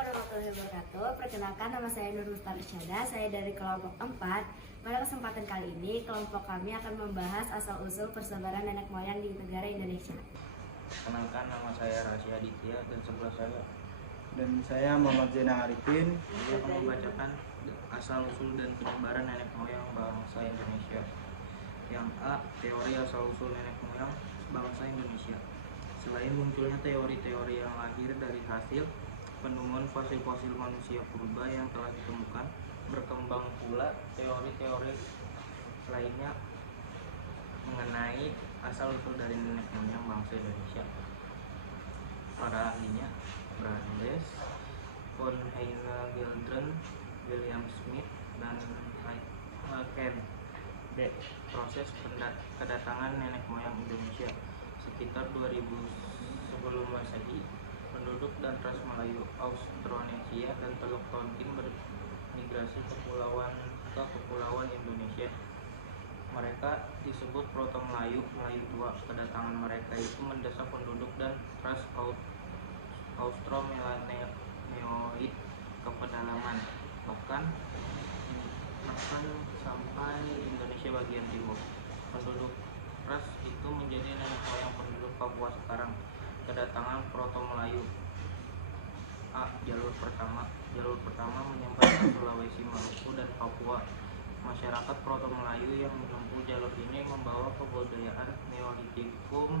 warahmatullahi wabarakatuh. Perkenalkan, nama saya Nur Mustarsyada. Saya dari kelompok 4. Pada kesempatan kali ini, kelompok kami akan membahas asal-usul persebaran nenek moyang di negara Indonesia. Perkenalkan, nama saya Rasya Aditya dan sebelah saya. Dan saya Muhammad Zainal Arifin. Saya akan membacakan asal-usul dan penyebaran nenek moyang bangsa Indonesia. Yang A. Teori asal-usul nenek moyang bangsa Indonesia. Selain munculnya teori-teori yang lahir dari hasil penemuan fosil-fosil manusia purba yang telah ditemukan, berkembang pula teori-teori lainnya mengenai asal-usul dari nenek moyang bangsa Indonesia. Para ahlinya Brandes, von Heine-Gildren, William Smith, dan Haken. D. Proses kedatangan nenek moyang Indonesia. Sekitar 2000 sebelum Masehi, penduduk dan ras Melayu Austronesia dan Teluk Tonkin bermigrasi ke kepulauan Indonesia. Mereka disebut Proto-Melayu, Melayu tua. Kedatangan mereka itu mendesak penduduk dan ras Austromelaneoid ke pedalaman, bahkan sampai Indonesia bagian timur. Penduduk ras itu menjadi nenek moyang penduduk Papua sekarang. Kedatangan Proto-Melayu. A. Jalur pertama menyebar ke Sulawesi, Maluku, dan Papua. Masyarakat Proto-Melayu yang menempuh jalur ini membawa kebudayaan Neolitikum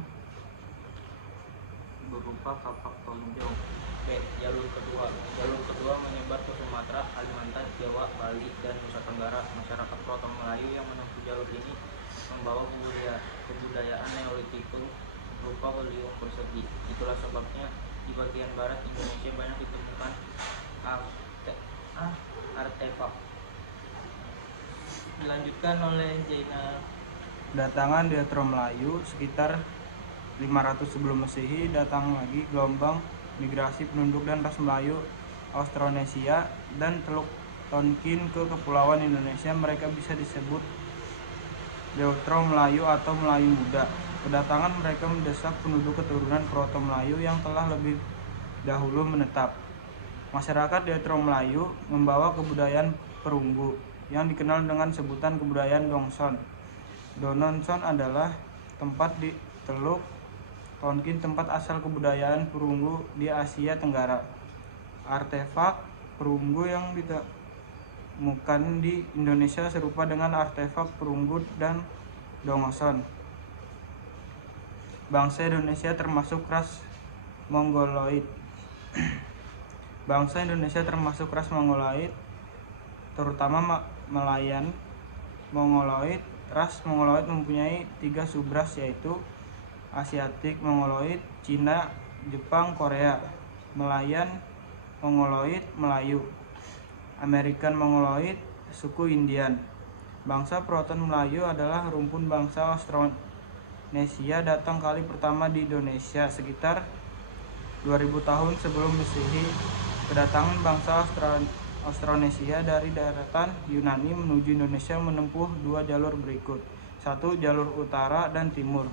berupa kapak tonjong. B. Jalur kedua menyebar ke Sumatera, Kalimantan, Jawa, Bali, dan Nusa Tenggara. Masyarakat Proto-Melayu yang menempuh jalur ini membawa kebudayaan Neolitikum berupa helium persegi. Itulah sebabnya di bagian barat Indonesia banyak ditemukan artefak. Dilanjutkan oleh Zainal. Kedatangan Deutero-Melayu sekitar 500 sebelum Masehi, datang lagi gelombang migrasi penduduk dan ras Melayu Austronesia dan Teluk Tonkin ke kepulauan Indonesia. Mereka bisa disebut Deutero-Melayu atau Melayu Muda. Kedatangan mereka mendesak penduduk keturunan Proto-Melayu yang telah lebih dahulu menetap. Masyarakat Deutero-Melayu membawa kebudayaan perunggu yang dikenal dengan sebutan kebudayaan Dongson. Dononson adalah tempat di Teluk Tonkin, tempat asal kebudayaan perunggu di Asia Tenggara. Artefak perunggu yang ditemukan di Indonesia serupa dengan artefak perunggu dan Dongoson. Bangsa Indonesia termasuk ras Mongoloid. Bangsa Indonesia termasuk ras Mongoloid, terutama Malayan Mongoloid. Ras Mongoloid mempunyai 3 subras, yaitu Asiatik Mongoloid, Cina, Jepang, Korea. Malayan Mongoloid, Melayu. American Mongoloid, suku Indian. Bangsa Proto-Melayu adalah rumpun bangsa Austronesia, datang kali pertama di Indonesia sekitar 2000 tahun sebelum Masehi. Kedatangan bangsa Austronesia dari daratan Yunani menuju Indonesia menempuh 2 jalur berikut. 1. Jalur utara dan timur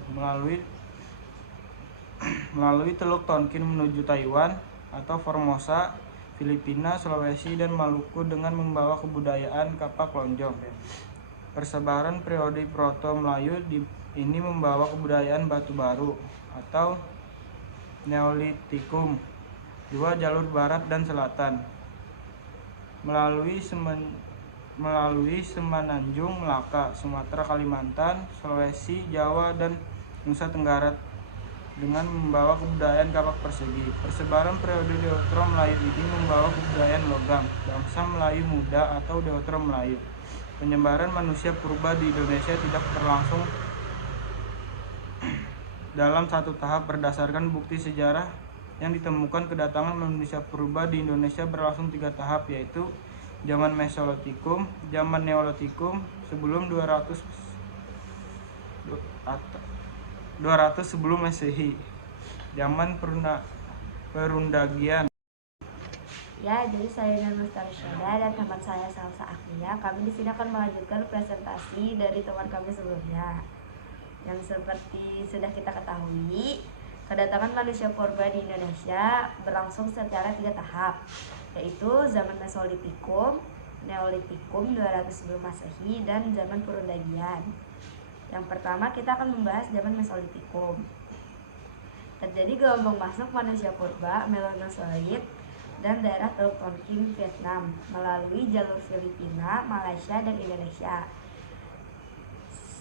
melalui Teluk Tonkin menuju Taiwan atau Formosa, Filipina, Sulawesi, dan Maluku dengan membawa kebudayaan kapak lonjong. Persebaran periode Proto-Melayu ini membawa kebudayaan Batu Baru atau Neolitikum. 2. Jalur barat dan selatan melalui Semenanjung, Melaka, Sumatera, Kalimantan, Sulawesi, Jawa, dan Nusa Tenggara dengan membawa kebudayaan kapak persegi. Persebaran periode Deutero-Melayu ini membawa kebudayaan logam, bangsa Melayu Muda atau Deutero-Melayu. Penyebaran manusia purba di Indonesia tidak berlangsung dalam satu tahap. Berdasarkan bukti sejarah yang ditemukan, kedatangan manusia purba di Indonesia berlangsung 3 tahap, yaitu zaman Mesolitikum, zaman Neolitikum sebelum 200 sebelum Masehi, zaman Perundagian. Ya, jadi saya Nur Mustarsyada dan teman saya Salsa Akhlia. Kami di sini akan melanjutkan presentasi dari teman kami sebelumnya. Yang seperti sudah kita ketahui, Kedatangan manusia purba di Indonesia berlangsung secara 3 tahap, yaitu zaman Mesolitikum, Neolitikum 200 sebelum Masehi, dan zaman Purundagian. Yang pertama kita akan membahas zaman Mesolitikum. Terjadi gelombang masuk manusia purba Melanozoik dan daerah Teluk Tonkin, Vietnam melalui jalur Filipina, Malaysia, dan Indonesia.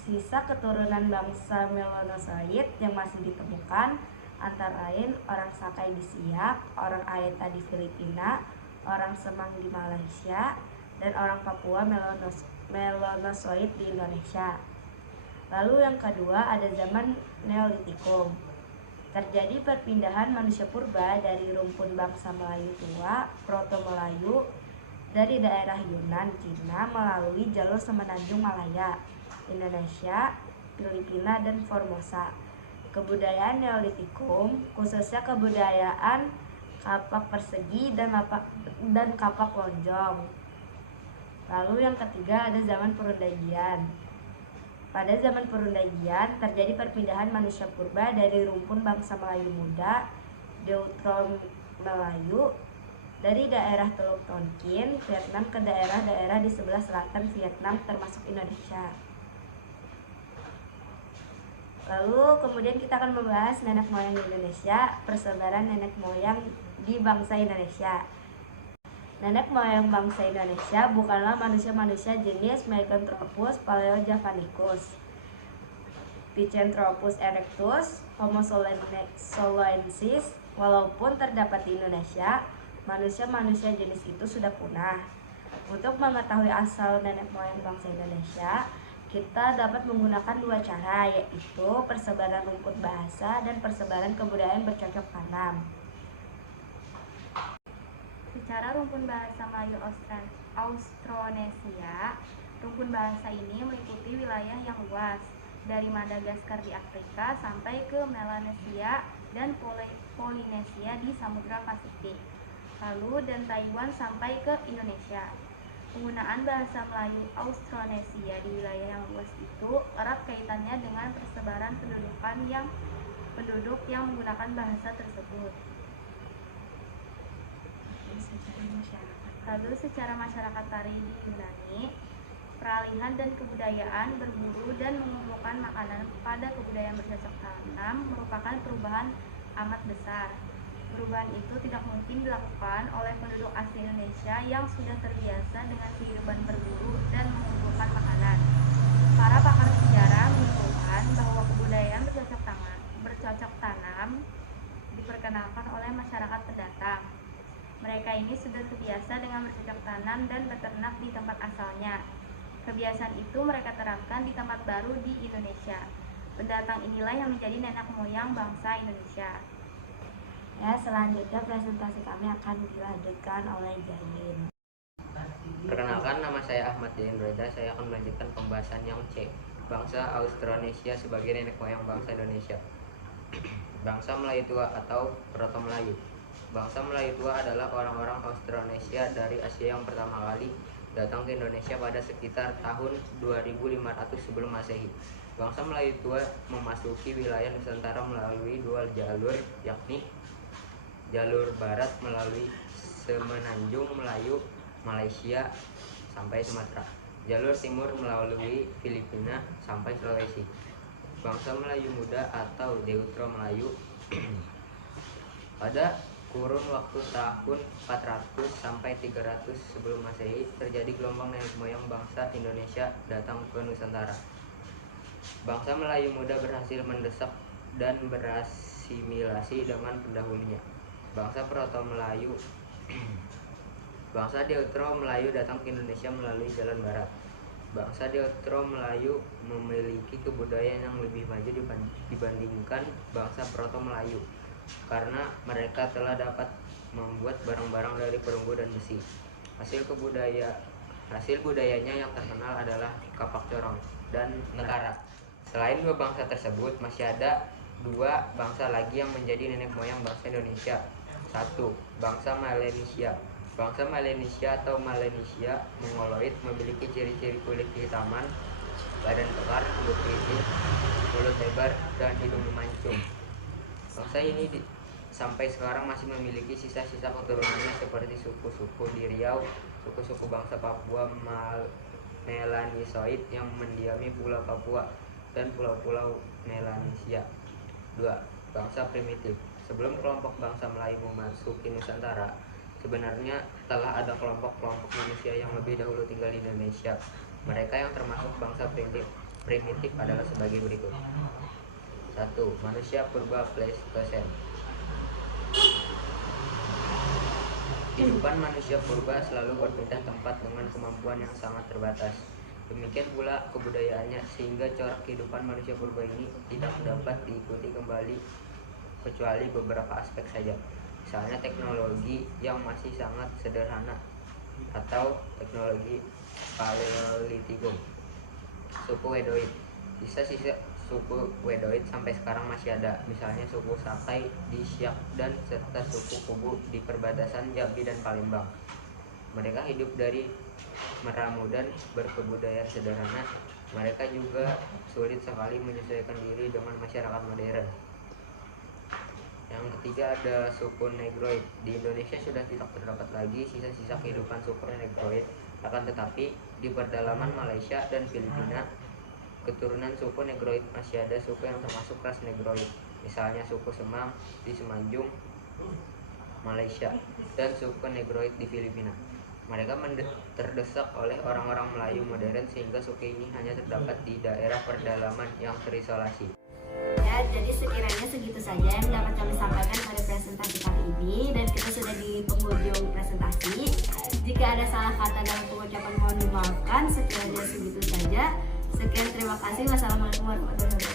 Sisa keturunan bangsa Melanozoik yang masih ditemukan antara lain orang Sakai di Siak, orang Aeta di Filipina, orang Semang di Malaysia, dan orang Papua Melanozoik di Indonesia. Lalu yang kedua ada zaman Neolitikum. Terjadi perpindahan manusia purba dari rumpun bangsa Melayu tua, Proto-Melayu, dari daerah Yunan, Cina melalui jalur Semenanjung Malaya, Indonesia, Filipina, dan Formosa. Kebudayaan Neolitikum, khususnya kebudayaan kapak persegi dan kapak lonjong. Lalu yang ketiga ada zaman Purundagian. Pada zaman Purundagian terjadi perpindahan manusia purba dari rumpun bangsa Melayu muda, Deutero-Melayu, dari daerah Teluk Tonkin, Vietnam ke daerah-daerah di sebelah selatan Vietnam termasuk Indonesia. Lalu kemudian kita akan membahas nenek moyang di Indonesia, persebaran nenek moyang di bangsa Indonesia. Nenek moyang bangsa Indonesia bukanlah manusia-manusia jenis Meganthropus paleojavanicus, Pithecanthropus erectus, Homo soloensis. Walaupun terdapat di Indonesia, manusia-manusia jenis itu sudah punah. Untuk mengetahui asal nenek moyang bangsa Indonesia, kita dapat menggunakan 2 cara, yaitu persebaran rumput bahasa dan persebaran kebudayaan bercocok tanam. Secara rumpun bahasa Melayu Austronesia, rumpun bahasa ini meliputi wilayah yang luas, dari Madagaskar di Afrika sampai ke Melanesia dan Polinesia di Samudra Pasifik, lalu dan Taiwan sampai ke Indonesia. Penggunaan bahasa Melayu Austronesia di wilayah yang luas itu erat kaitannya dengan persebaran penduduk yang menggunakan bahasa tersebut. Lalu secara masyarakat tari di Yunani, peralihan dan kebudayaan berburu dan mengumpulkan makanan pada kebudayaan bercocok tanam merupakan perubahan amat besar. Perubahan itu tidak mungkin dilakukan oleh penduduk asli Indonesia yang sudah terbiasa dengan kehidupan berburu dan mengumpulkan makanan. Para pakar sejarah menyimpulkan bahwa kebudayaan bercocok tanam diperkenalkan oleh masyarakat pendatang. Mereka ini sudah terbiasa dengan bercocok tanam dan beternak di tempat asalnya. Kebiasaan itu mereka terapkan di tempat baru di Indonesia. Pendatang inilah yang menjadi nenek moyang bangsa Indonesia. Ya, selanjutnya presentasi kami akan dilanjutkan oleh Jahin. Perkenalkan, nama saya Ahmad Jahin. Saya akan melanjutkan pembahasan yang C, bangsa Austronesia sebagai nenek moyang bangsa Indonesia. Bangsa Melayu tua atau Proto-Melayu. Bangsa Melayu tua adalah orang-orang Austronesia dari Asia yang pertama kali datang ke Indonesia pada sekitar tahun 2500 sebelum Masehi. Bangsa Melayu tua memasuki wilayah Nusantara melalui 2 jalur, yakni jalur barat melalui Semenanjung Melayu, Malaysia sampai Sumatera. Jalur timur melalui Filipina sampai Sulawesi. Bangsa Melayu muda atau Deutero-Melayu pada kurun waktu tahun 400 sampai 300 sebelum Masehi terjadi gelombang nenek moyang bangsa Indonesia datang ke Nusantara. Bangsa Melayu muda berhasil mendesak dan berasimilasi dengan pendahulunya. Bangsa Proto-Melayu Bangsa Deutero-Melayu datang ke Indonesia melalui jalan barat. Bangsa Deutero-Melayu memiliki kebudayaan yang lebih maju dibandingkan bangsa Proto-Melayu karena mereka telah dapat membuat barang-barang dari perunggu dan besi. Hasil budayanya yang terkenal adalah kapak corong dan negara. Selain 2 bangsa tersebut, masih ada 2 bangsa lagi yang menjadi nenek moyang bangsa Indonesia. 1. Bangsa Melanesia. Bangsa Melanesia atau Melanesia Mongoloid memiliki ciri-ciri kulit kehitaman, badan kekar, kulit keriting, mulut lebar, dan hidung memancung. Bangsa ini sampai sekarang masih memiliki sisa-sisa keturunannya seperti suku-suku di Riau, suku-suku bangsa Papua Melanisoid yang mendiami Pulau Papua dan pulau-pulau Melanesia. 2. Bangsa primitif. Sebelum kelompok bangsa Melayu memasuki Nusantara, sebenarnya telah ada kelompok-kelompok manusia yang lebih dahulu tinggal di Indonesia. Mereka yang termasuk bangsa primitif adalah sebagai berikut. 1. Manusia purba Pleistosen. Kehidupan manusia purba selalu berpindah tempat dengan kemampuan yang sangat terbatas. Demikian pula kebudayaannya, sehingga corak kehidupan manusia purba ini tidak dapat diikuti kembali kecuali beberapa aspek saja. Misalnya teknologi yang masih sangat sederhana atau teknologi Paleolitikum. Suku Wedoid. Sisa-sisa suku Wedoid sampai sekarang masih ada, misalnya suku Sakai di Siak dan serta suku Kubu di perbatasan Jambi dan Palembang. Mereka hidup dari meramu dan berkebudayaan sederhana. Mereka juga sulit sekali menyesuaikan diri dengan masyarakat modern. Yang ketiga ada suku Negroid. Di Indonesia sudah tidak terdapat lagi sisa-sisa kehidupan suku Negroid, akan tetapi di pedalaman Malaysia dan Filipina, keturunan suku Negroid masih ada suku yang termasuk ras Negroid, misalnya suku Semang di Semenanjung, Malaysia, dan suku Negroid di Filipina. Mereka terdesak oleh orang-orang Melayu modern sehingga suku ini hanya terdapat di daerah pedalaman yang terisolasi. Ya, jadi sekiranya segitu saja yang dapat kami sampaikan pada presentasi kali ini, dan kita sudah di penghujung presentasi. Jika ada salah kata dalam pengucapan mohon dimaafkan. Sekiranya segitu saja. Sekian, terima kasih. Wassalamualaikum warahmatullahi wabarakatuh.